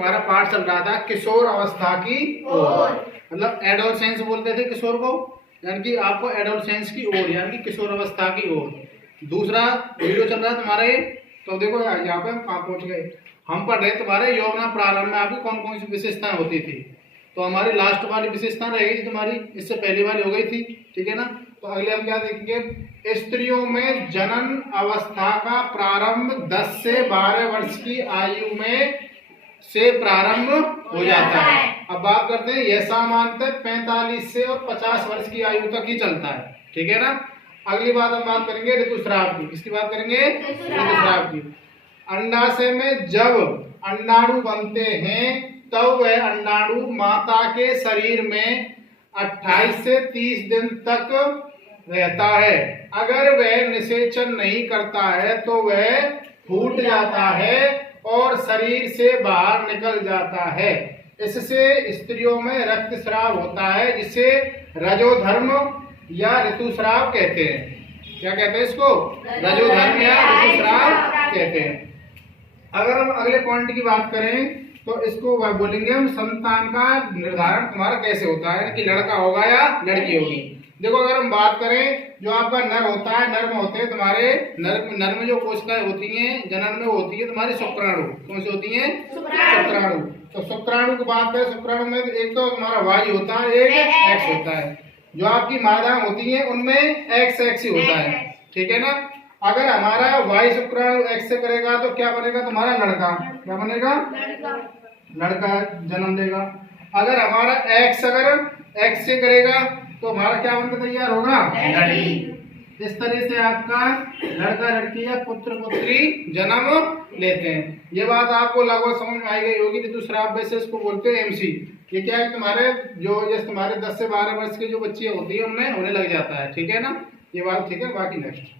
तुम्हारा पाठ चल रहा था किशोर अवस्था की ओर, मतलब एडोलसेंस बोलते थे किशोर को, यानी कि आपको एडोलसेंस की ओर यानी कि किशोर अवस्था की ओर। दूसरा वीडियो चल रहा है तुम्हारे, तो देखो यहाँ पे हम कहाँ पहुंच गए। हम पढ़ रहे तुम्हारे यौवना प्रारंभ में आपकी कौन कौन सी विशेषताएं होती थी। तो हमारी लास्ट वाली विशेषता रहेगी तुम्हारी, इससे पहली वाली हो गई थी, ठीक है ना। तो अगले हम क्या देखेंगे, स्त्रियों में जनन अवस्था का प्रारंभ 10 से 12 वर्ष की आयु में से प्रारंभ हो जाता है। अब बात करते हैं, यह सामान्यतः 45 से और 50 वर्ष की आयु तक ही चलता है, ठीक है ना। अगली बात हम बात करेंगे ऋतुस्राव की। किसकी बात करेंगे? ऋतुस्राव की। अंडाशय में जब अंडाणु बनते हैं तब वह अंडाणु माता के शरीर में 28 से 30 दिन तक रहता है। अगर वह निषेचन नहीं करता है तो वह फूट जाता है और शरीर से बाहर निकल जाता है। इससे स्त्रियों में रक्तस्राव होता है, जिसे रजोधर्म या ऋतुस्राव कहते हैं। क्या कहते हैं इसको? रजोधर्म या ऋतुस्राव कहते हैं। अगर हम अगले पॉइंट की बात करें तो इसको वह बोलेंगे हम संतान का निर्धारण तुम्हारा कैसे होता है, कि लड़का होगा या लड़की होगी। देखो अगर हम बात करें, जो आपका नर होता है, नर में होते हैं तुम्हारे नर में जो कोशिकाएं होती हैं जनन में होती है तुम्हारी शुक्राणु। कौन सी होती है? शुक्राणु। तो शुक्राणु की बात करें, शुक्राणु में एक तो तुम्हारा वाई होता है, एक एक्स होता है। जो आपकी मादाएं होती हैं उनमें एक्स एक्स ही होता है, ठीक है ना। अगर हमारा वाई शुक्राणु एक्स से करेगा तो क्या बनेगा तुम्हारा? लड़का। क्या बनेगा? लड़का जन्म देगा। अगर हमारा एक्स अगर एक्स से करेगा तो हमारा क्या बनकर तैयार होगा? लड़की। इस तरह से आपका लड़का लड़की या पुत्र पुत्री जन्म लेते हैं। ये बात आपको लगभग समझ में आई गई होगी। ऋतुस्राव वैसे इसको बोलते हैं एमसी। ये क्या है, तुम्हारे जो जैसे तुम्हारे 10 से 12 वर्ष की जो बच्चियां होती है उनमें होने लग जाता है, ठीक है ना। ये बात ठीक है। बाकी नेक्स्ट